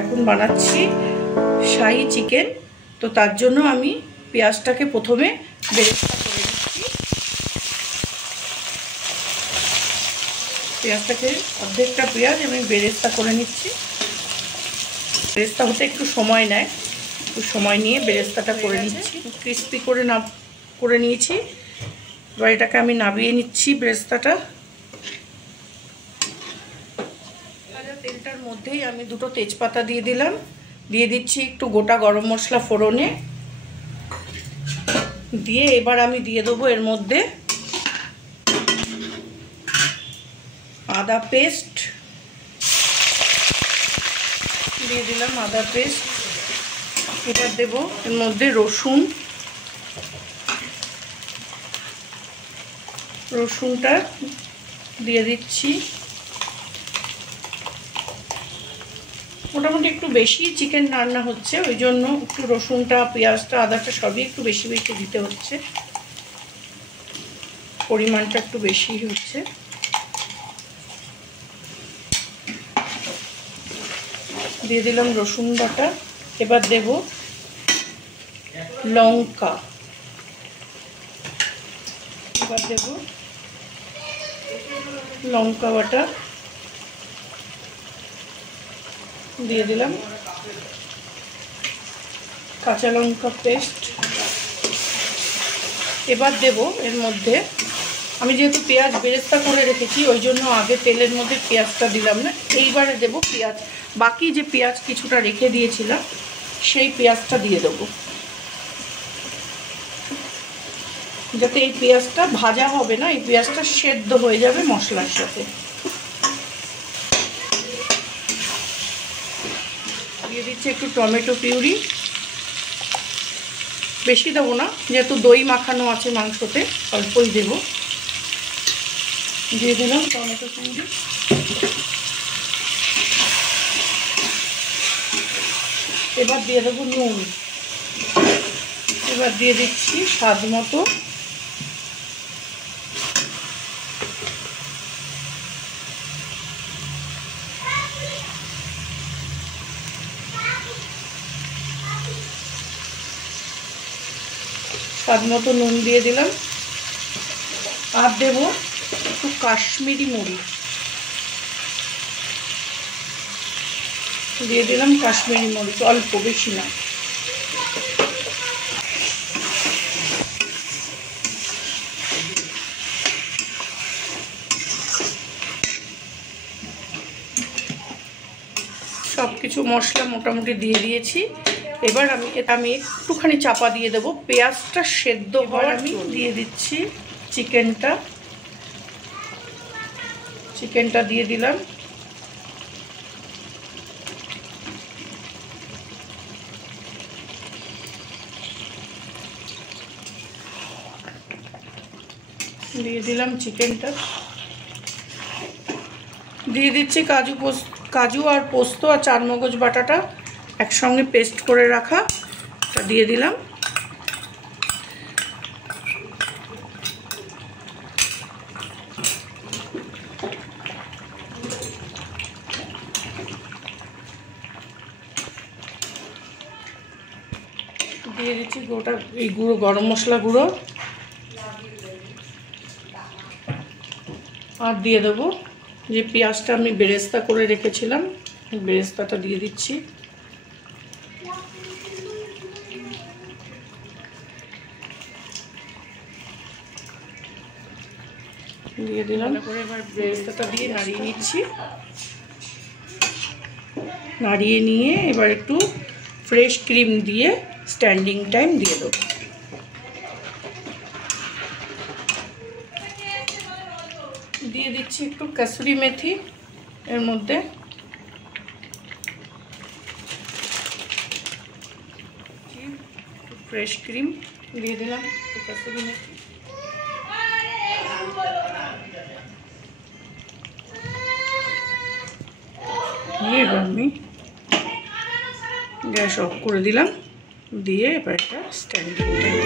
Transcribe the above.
এখন বানাচ্ছি শাহি চিকেন। তো তার জন্য আমি পেঁয়াজটাকে প্রথমে বেরেস্তা করে নিচ্ছি। পেঁয়াজটাকে অর্ধেকটা পেঁয়াজ আমি বেরেস্তা করে নিচ্ছি। বেরেস্তা হতে একটু সময় নেয়, একটু সময় নিয়ে বেরেস্তাটা করে নিচ্ছি। ক্রিস্পি করে নিয়েছি। এবার এটাকে আমি নাবিয়ে নিচ্ছি বেরেস্তাটা। তেলটার মধ্যেই আমি দুটো তেজপাতা দিয়ে দিলাম, দিয়ে দিচ্ছি একটু গোটা গরম মশলা ফোড়নে দিয়ে এবার আমি দিয়ে দেবো এর মধ্যে আদা পেস্ট দিয়ে দিলাম, আদা পেস্ট। এবার দেব এর মধ্যে রসুনটা দিয়ে দিচ্ছি। মোটামুটি একটু বেশি চিকেন রান্না হচ্ছে, ওই জন্য একটু রসুনটা, পেঁয়াজটা, আদাটা সবই একটু বেশি বেশি দিতে হচ্ছে, পরিমাণটা একটু বেশি হচ্ছে। দিয়ে দিলাম রসুন বাটা। এবার দেব লঙ্কা, এবার দেব লঙ্কা বাটা, দিয়ে দিলাম কাঁচা লঙ্কা পেস্ট। এবার দেব এর মধ্যে, আমি যেহেতু পেঁয়াজ বেরেস্তা করে রেখেছি ওই জন্য আগে তেলের মধ্যে পেঁয়াজটা দিলাম না, এইবারে দেব পেঁয়াজ। বাকি যে পেঁয়াজ কিছুটা রেখে দিয়েছিলাম সেই পেঁয়াজটা দিয়ে দেবো, যাতে এই পেঁয়াজটা ভাজা হবে না, এই পেঁয়াজটা সেদ্ধ হয়ে যাবে মশলার সাথে। দিয়ে দিচ্ছি একটু টমেটো পিউরি, বেশি দেবো না যেহেতু দই মাখানো আছে মাংসতে, অল্পই দেব। দিয়ে দিলাম টমেটো পিউরি। এবার দিয়ে দেবো নুন। এবার দিয়ে দিচ্ছি স্বাদ মতো। স্বাদ মতো নুন দিয়ে দিলাম। আর দেব একটু কাশ্মীরি মরিচ, দিয়ে দিলাম কাশ্মীরি মরিচ অল্প, বেশি না। সব কিছু মশলা মোটামুটি দিয়ে দিয়েছি। এবার আমি একটুখানি চাপা দিয়ে দেবো, পেঁয়াজটা সেদ্ধ হওয়ার। আমি দিয়ে দিচ্ছি চিকেনটা দিয়ে দিলাম। দিয়ে দিলাম চিকেনটা, দিয়ে দিচ্ছি কাজু আর পোস্ত আর চারমগজ বাটাটা একসঙ্গে পেস্ট করে রাখা, দিয়ে দিলাম। দিয়ে দিচ্ছি গোটা এই গুঁড়ো গরম মশলা গুঁড়ো, আর দিয়ে দেবো যে পেঁয়াজটা আমি বেরেস্তা করে রেখেছিলাম, বেরেস্তাটা দিয়ে দিচ্ছি। দিয়ে দিলাম করে এবার বেরেস্তাটা দিয়ে নাড়িয়ে নিচ্ছি। নাড়িয়ে নিয়ে এবার একটু ফ্রেশ ক্রিম দিয়ে স্ট্যান্ডিং টাইম দিয়ে দেবো। দিয়ে দিচ্ছি একটু কাসুরি মেথি এর মধ্যে, ফ্রেশ ক্রিম দিয়ে দিলাম, একটু কাসুরি মেথি। এবার আমি গ্যাস অফ করে দিলাম, দিয়ে এবার একটা স্ট্যান্ডিং টাইম।